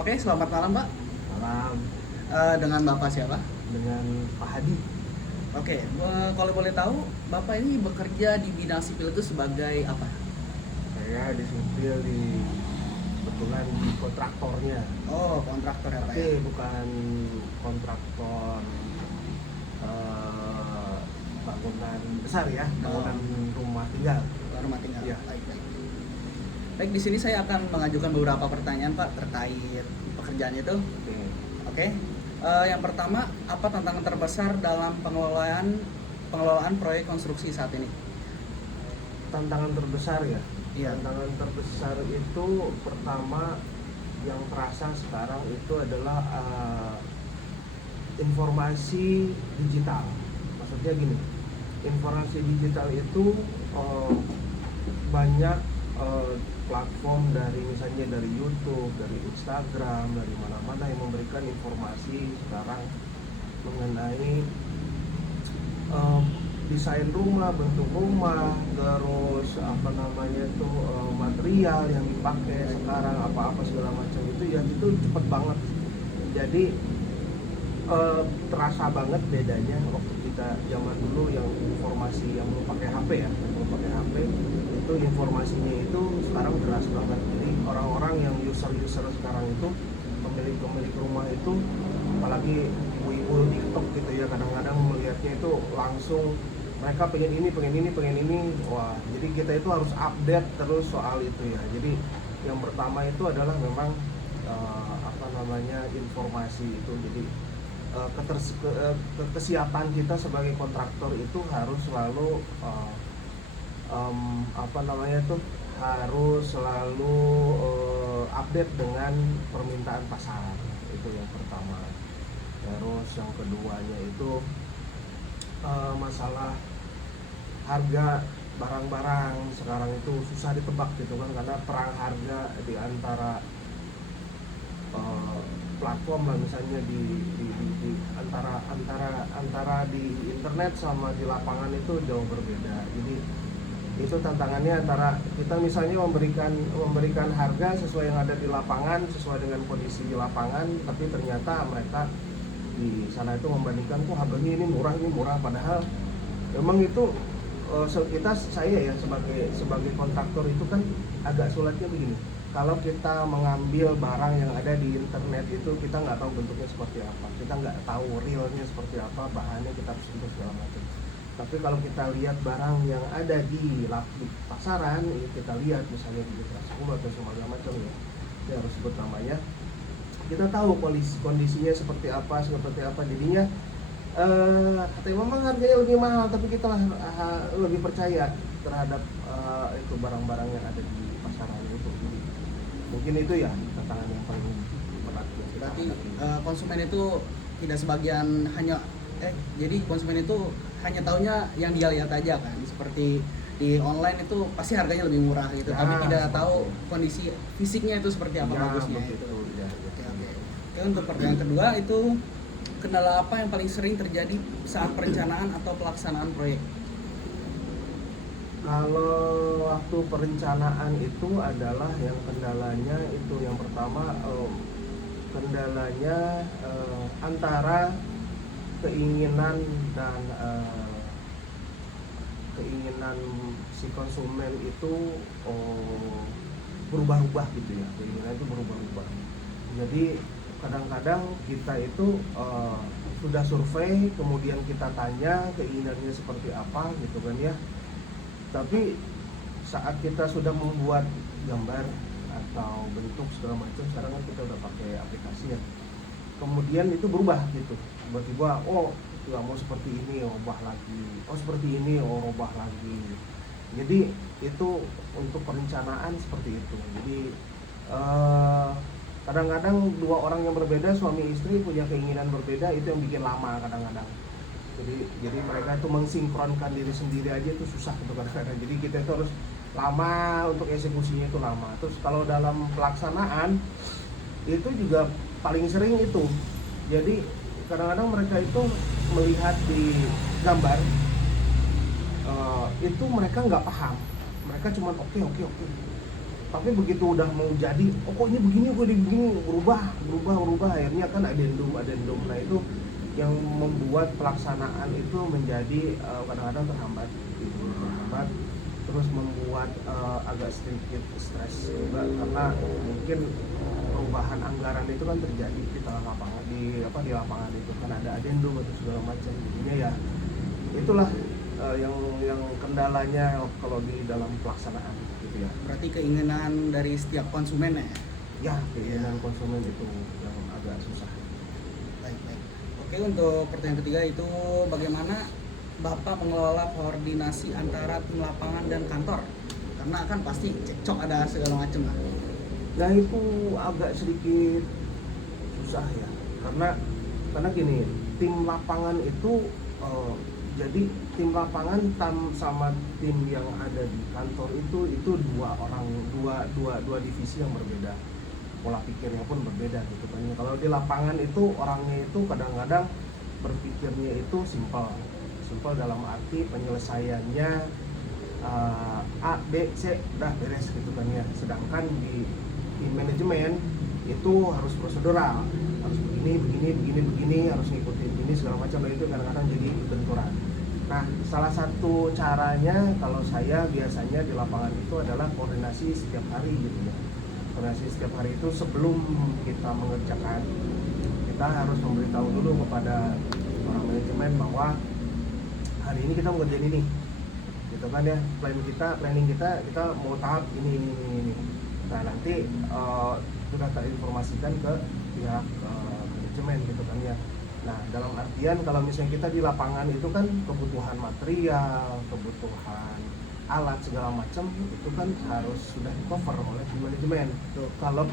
Oke, selamat malam Pak. Malam. Dengan Bapak siapa? Dengan Pak Hadi. Oke, kalau boleh tahu, Bapak ini bekerja di bidang sipil itu sebagai apa? Saya disipil di kebetulan di kontraktornya. Oh, kontraktor ya Pak Tapi ya? bukan kontraktor eh, bangunan besar ya, bangunan rumah tinggal. Rumah tinggal. Iya. Baik, baik. Baik, di sini saya akan mengajukan beberapa pertanyaan Pak terkait pekerjaan itu. Oke. Oke. Yang pertama, apa tantangan terbesar dalam pengelolaan proyek konstruksi saat ini? Tantangan terbesar ya. Iya. Tantangan terbesar itu pertama yang terasa sekarang itu adalah informasi digital. Maksudnya gini, informasi digital itu banyak platform dari misalnya dari YouTube, dari Instagram, dari mana-mana yang memberikan informasi sekarang mengenai desain rumah, bentuk rumah, terus apa namanya itu material yang dipakai sekarang, apa-apa segala macam itu cepet banget. Jadi terasa banget bedanya waktu kita zaman dulu yang informasi yang mau pakai HP ya, mau pakai HP itu informasinya itu sekarang deras banget. Jadi orang-orang yang user sekarang itu pemilik rumah itu, apalagi ibu-ibu TikTok gitu ya, kadang-kadang melihatnya itu langsung mereka pengen ini, wah jadi kita itu harus update terus soal itu ya. Jadi yang pertama itu adalah memang apa namanya informasi itu. Jadi kesiapan kita sebagai kontraktor itu harus selalu apa namanya tuh harus selalu update dengan permintaan pasar, itu yang pertama. Terus yang keduanya itu masalah harga barang-barang sekarang itu susah ditebak gitu kan, karena perang harga di antara platform lah, misalnya di antara di internet sama di lapangan itu jauh berbeda. Jadi itu tantangannya, antara kita misalnya memberikan harga sesuai yang ada di lapangan, sesuai dengan kondisi di lapangan, tapi ternyata mereka di sana itu membandingkan kok harganya ini murah, padahal memang itu saya ya sebagai kontraktor itu kan agak sulitnya begini. Kalau kita mengambil barang yang ada di internet itu, kita nggak tahu bentuknya seperti apa, kita nggak tahu realnya seperti apa, bahannya kita harus sentuh segala macam. Tapi kalau kita lihat barang yang ada di pasaran, kita lihat misalnya di Mitra 10 atau segala macam ya, saya harus sebut namanya, kita tahu kondisinya seperti apa, jadinya memang harganya lebih mahal, tapi kita lebih percaya terhadap itu barang-barang yang ada di pasaran itu. Jadi, mungkin itu ya tantangan yang paling berat. Berarti konsumen itu tidak sebagian jadi konsumen itu hanya taunya yang dia lihat aja kan, seperti di online itu pasti harganya lebih murah gitu, Ya, tapi tidak tahu kondisi fisiknya itu seperti apa, ya, bagusnya begitu, itu. ya. Oke, untuk pertanyaan kedua itu, kendala apa yang paling sering terjadi saat perencanaan atau pelaksanaan proyek? Kalau waktu perencanaan itu adalah yang kendalanya itu yang pertama, kendalanya antara keinginan dan keinginan si konsumen itu berubah-ubah gitu ya, keinginan itu berubah-ubah. Jadi kadang-kadang kita itu sudah survei, kemudian kita tanya keinginannya seperti apa gitu kan ya, tapi saat kita sudah membuat gambar atau bentuk segala macam, sekarang kan kita udah pakai aplikasi ya, kemudian itu berubah gitu, tiba-tiba nggak mau seperti ini, ubah lagi, seperti ini, ubah lagi. Jadi itu untuk perencanaan seperti itu. Jadi kadang-kadang dua orang yang berbeda, suami istri punya keinginan berbeda, itu yang bikin lama kadang-kadang. Jadi mereka itu mensinkronkan diri sendiri aja itu susah gitu kadang-kadang. Jadi kita itu harus lama untuk eksekusinya, itu lama. Terus kalau dalam pelaksanaan itu juga paling sering itu. Jadi kadang-kadang mereka itu melihat di gambar itu mereka nggak paham. Mereka cuma oke. Tapi begitu udah mau jadi, oh kok ini begini, kok ini begini, berubah, akhirnya kan adendum. Nah itu yang membuat pelaksanaan itu menjadi kadang-kadang terhambat, terus membuat agak sedikit stres juga, karena mungkin perubahan anggaran itu kan terjadi di tengah lapangan, di lapangan itu kan ada adendum atau segala macam, jadinya ya itulah yang kendalanya kalau di dalam pelaksanaan gitu ya. Berarti keinginan dari setiap konsumen ya? Ya, keinginan konsumen itu yang agak susah. Baik. Oke, untuk pertanyaan ketiga itu bagaimana Bapak mengelola koordinasi antara tim lapangan dan kantor? Karena kan pasti cekcok ada segala macam lah. Nah itu agak sedikit susah ya, karena gini, tim lapangan itu jadi tim lapangan sama tim yang ada di kantor itu dua divisi yang berbeda, pola pikirnya pun berbeda gitu kan. Kalau di lapangan itu orangnya itu kadang-kadang berpikirnya itu simpel dalam arti penyelesaiannya A, B, C udah beres gitu kan ya. Sedangkan di manajemen itu harus prosedural, harus begini, harus ngikutin ini segala macam, dan itu kadang-kadang jadi benturan. Nah, salah satu caranya kalau saya biasanya di lapangan itu adalah koordinasi setiap hari gitu ya. Koordinasi setiap hari itu sebelum kita mengerjakan, kita harus memberitahu dulu kepada orang manajemen bahwa hari ini kita mau ngerjain ini, gitu kan ya. Planning kita mau tahap ini. Nah nanti sudah terinformasikan ke pihak manajemen gitu kan ya. Nah dalam artian kalau misalnya kita di lapangan itu kan kebutuhan material, kebutuhan alat segala macam itu kan harus sudah di cover oleh manajemen. Kalau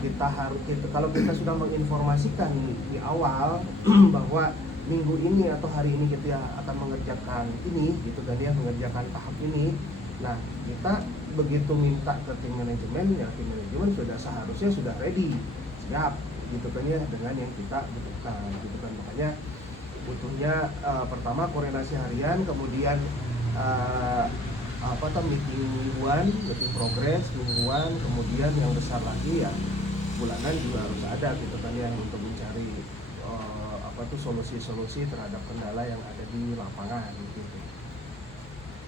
kita sudah menginformasikan di awal bahwa minggu ini atau hari ini kita akan mengerjakan ini gitu kan ya, mengerjakan tahap ini. Nah kita begitu minta ke tim manajemen, ya tim manajemen seharusnya sudah ready, siap gitu kan ya dengan yang kita butuhkan gitu kan. Makanya butuhnya pertama koordinasi harian, kemudian meeting mingguan, meeting progress mingguan, kemudian yang besar lagi ya bulanan juga harus ada gitu kan ya, untuk mencari solusi-solusi terhadap kendala yang ada di lapangan gitu.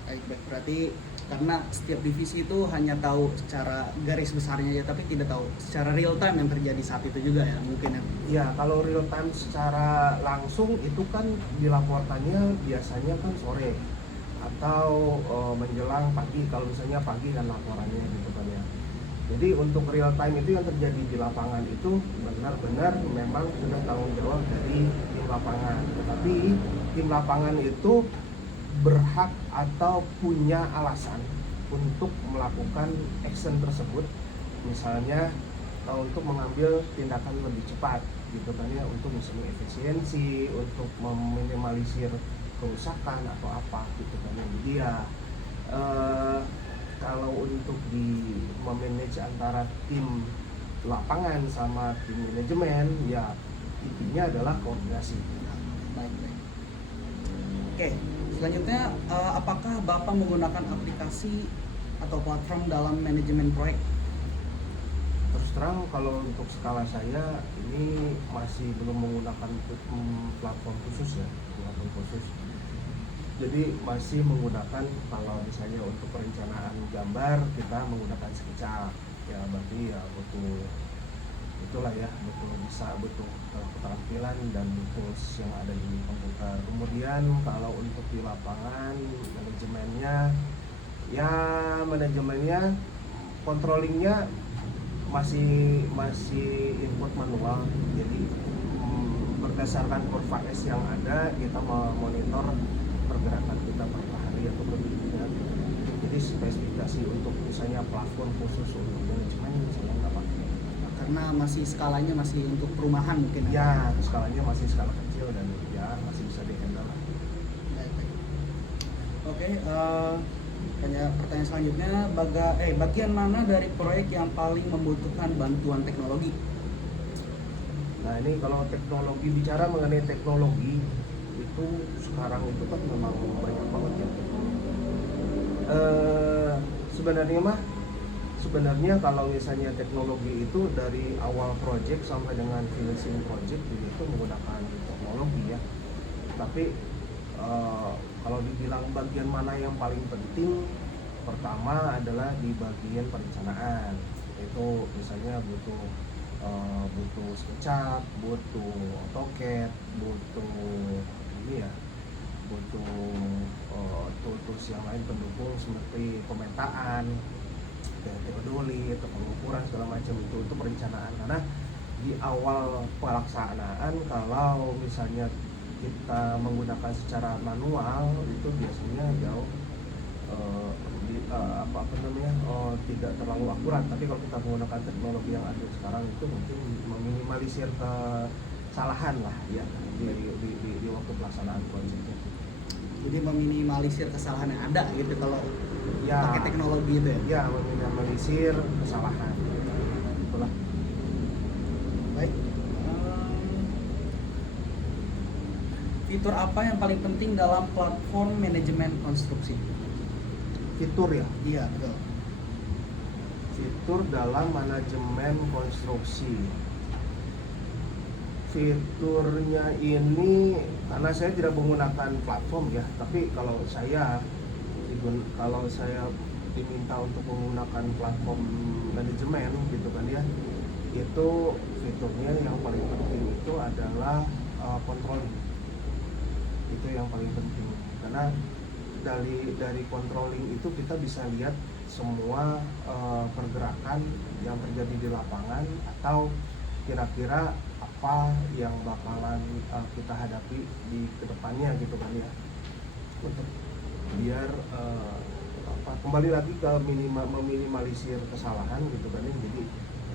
Baik, berarti karena setiap divisi itu hanya tahu secara garis besarnya ya, tapi tidak tahu secara real time yang terjadi saat itu juga ya mungkin ya. Iya, kalau real time secara langsung itu kan dilaporkannya biasanya kan sore atau menjelang pagi, kalau misalnya pagi kan laporannya gitu kan ya. Jadi untuk real time itu yang terjadi di lapangan itu benar-benar memang sudah tanggung jawab dari tim lapangan. Tetapi tim lapangan itu berhak atau punya alasan untuk melakukan action tersebut, misalnya untuk mengambil tindakan lebih cepat gitu kan ya, untuk misalnya efisiensi, untuk meminimalisir kerusakan atau apa gitu kan ya. Jadi ya kalau untuk di memanage antara tim lapangan sama tim manajemen ya intinya adalah koordinasi. Baik. Oke, selanjutnya apakah Bapak menggunakan aplikasi atau platform dalam manajemen proyek? Terus terang kalau untuk skala saya ini masih belum menggunakan platform khusus ya, jadi masih menggunakan, kalau misalnya untuk perencanaan gambar kita menggunakan SketchUp ya, berarti ya butuh keterampilan dan tools yang ada di komputer. Kemudian kalau untuk di lapangan manajemennya controllingnya masih input manual, jadi berdasarkan kurva S yang ada kita memonitor pergerakan kita per hari atau per minggunya. Jadi spesifikasi untuk misalnya plafon khusus untuk manajemen saya nggak pakai, Karena masih skalanya masih untuk perumahan mungkin ya skalanya masih skala kecil dan ya masih bisa dihandle lah. Baik. Oke, pertanyaan selanjutnya, bagian mana dari proyek yang paling membutuhkan bantuan teknologi? Nah ini kalau teknologi, bicara mengenai teknologi itu sekarang itu kan memang banyak banget ya. Sebenarnya mah sebenarnya kalau misalnya teknologi itu dari awal project sampai dengan finishing project itu menggunakan teknologi ya. Tapi kalau dibilang bagian mana yang paling penting, pertama adalah di bagian perencanaan. Itu misalnya butuh SketchUp, butuh AutoCAD, butuh ini ya, butuh tools yang lain pendukung seperti pemetaan, teodoli atau pengukuran segala macam. Itu perencanaan. Karena di awal pelaksanaan kalau misalnya kita menggunakan secara manual itu biasanya jauh tidak terlalu akurat. Tapi kalau kita menggunakan teknologi yang ada sekarang itu mungkin meminimalisir kesalahan lah ya di waktu pelaksanaan proyeknya. Jadi meminimalisir kesalahan yang ada gitu kalau Ya, pakai teknologi itu ya. Ya, meminimalisir kesalahan. Itulah. Baik. Fitur apa yang paling penting dalam platform manajemen konstruksi? Fitur ya. Iya, betul. Fitur dalam manajemen konstruksi. Fiturnya ini karena saya tidak menggunakan platform ya, tapi kalau saya diminta untuk menggunakan platform manajemen gitu kan ya, itu fiturnya yang paling penting itu adalah controlling. Itu yang paling penting karena dari controlling itu kita bisa lihat semua pergerakan yang terjadi di lapangan atau kira-kira apa yang bakalan kita hadapi di kedepannya gitu kan ya, untuk biar kembali lagi ke meminimalisir kesalahan gitu kan ya. Jadi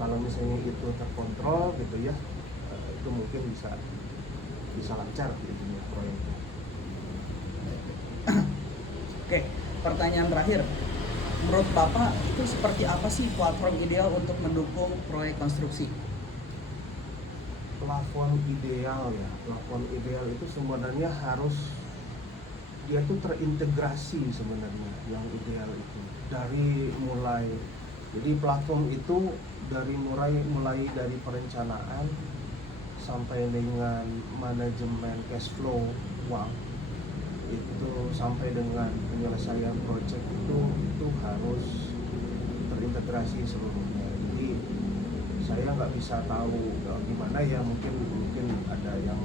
kalau misalnya itu terkontrol gitu ya, itu mungkin bisa lancar gitu ya proyeknya. Oke, pertanyaan terakhir. Menurut Bapak itu seperti apa sih platform ideal untuk mendukung proyek konstruksi? Platform ideal ya, platform ideal itu sebenarnya harus dia tuh terintegrasi sebenarnya. Yang ideal itu jadi platform itu mulai dari perencanaan sampai dengan manajemen cash flow uang, itu sampai dengan penyelesaian project itu harus terintegrasi seluruhnya. Jadi saya nggak bisa tahu gimana ya, mungkin ada yang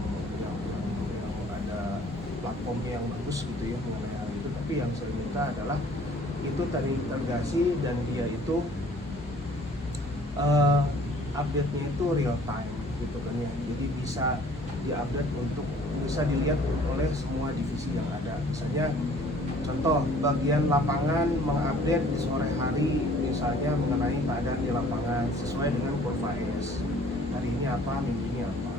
ada platformnya yang bagus gitu ya mengenai hal itu, tapi yang saya minta adalah itu terintegrasi dan dia itu update-nya itu real time gitu kan ya. Jadi bisa diupdate bisa dilihat oleh semua divisi yang ada. Misalnya contoh bagian lapangan mengupdate di sore hari misalnya mengenai keadaan di lapangan sesuai dengan kurva S. Hari ini apa, minggu ini apa.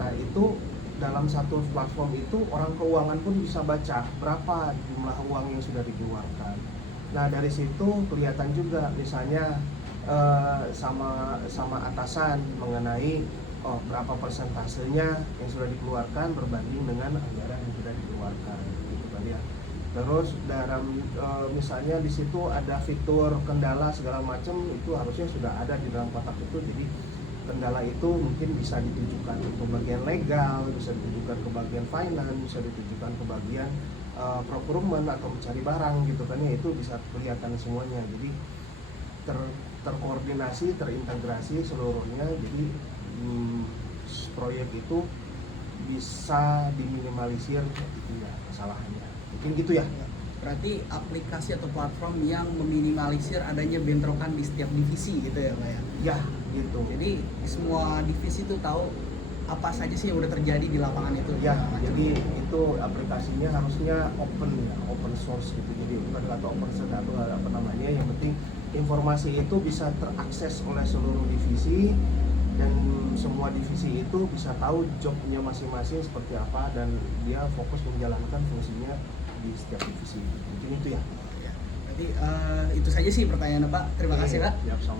Nah itu dalam satu platform itu orang keuangan pun bisa baca berapa jumlah uang yang sudah dikeluarkan. Nah dari situ kelihatan juga misalnya sama atasan mengenai berapa persentasenya yang sudah dikeluarkan berbanding dengan anggaran yang sudah dikeluarkan gitu kan ya. Terus dalam misalnya di situ ada fitur kendala segala macam, itu harusnya sudah ada di dalam kotak itu. Jadi kendala itu mungkin bisa ditujukan ke bagian legal, bisa ditujukan ke bagian finance, bisa ditujukan ke bagian procurement atau mencari barang gitu kan ya. Itu bisa kelihatan semuanya. Jadi terkoordinasi, terintegrasi seluruhnya. Jadi proyek itu bisa diminimalisir ya, kesalahannya. Mungkin gitu ya. Berarti aplikasi atau platform yang meminimalisir adanya bentrokan di setiap divisi gitu ya Pak ya? Ya, gitu. Jadi semua divisi itu tahu apa saja sih yang udah terjadi di lapangan itu. Ya, jadi itu aplikasinya harusnya open source gitu. Jadi bukan kata open source atau apa namanya, yang penting informasi itu bisa terakses oleh seluruh divisi dan semua divisi itu bisa tahu jobnya masing-masing seperti apa dan dia fokus menjalankan fungsinya di setiap divisi. Mungkin itu ya. Berarti itu saja sih pertanyaan Pak. Terima kasih Pak. Siap, sama.